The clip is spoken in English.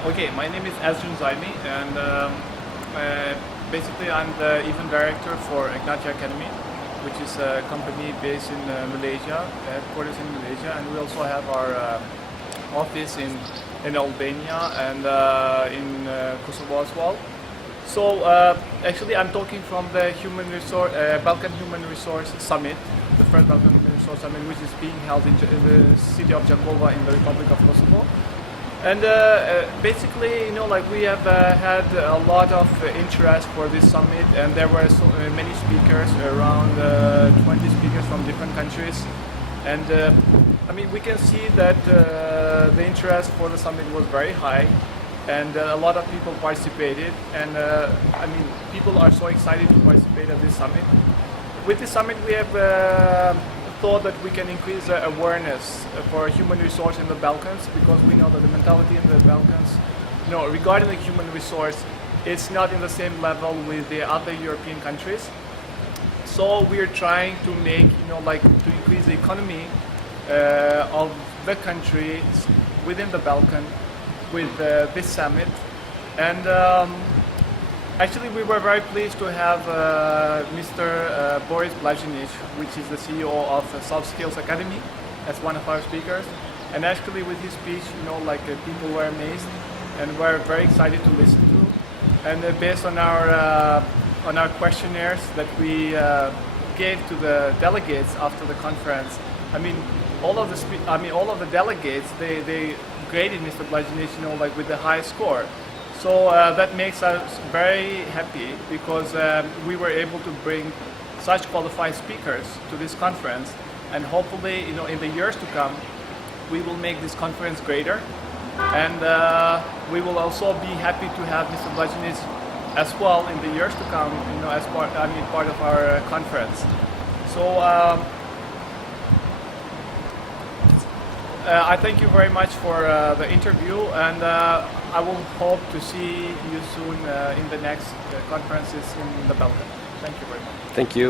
Okay, my name is Adzren Zajmi, and basically I'm the event director for Ignatia Academy, which is a company based in Malaysia, headquarters in Malaysia, and we also have our office in Albania and in Kosovo as well. So actually I'm talking from the Balkan Human Resource Summit, the first Balkan Human Resource Summit, which is being held in the city of Jakova in the Republic of Kosovo. And basically, you know, like we have had a lot of interest for this summit, and there were so many speakers, around 20 speakers from different countries. And I mean, we can see that the interest for the summit was very high, and a lot of people participated. And I mean, people are so excited to participate at this summit. With this summit, we have thought that we can increase awareness for human resource in the Balkans, because we know that the mentality in the Balkans, you know, regarding the human resource, it's not in the same level with the other European countries. So we are trying to make, you know, like to increase the economy of the countries within the Balkan with this summit. And actually, we were very pleased to have Mr. Boris Blazinic, which is the CEO of Soft Skills Academy, as one of our speakers. And actually, with his speech, you know, like people were amazed and were very excited to listen to. And based on our questionnaires that we gave to the delegates after the conference, I mean, all of the delegates they graded Mr. Blazinic, you know, like with the high score. So that makes us very happy, because we were able to bring such qualified speakers to this conference, and hopefully, you know, in the years to come, we will make this conference greater, and we will also be happy to have Mr. Blazinic as well in the years to come, you know, as part of our conference. So I thank you very much for the interview, and I will hope to see you soon in the next conferences in the Balkans. Thank you very much. Thank you.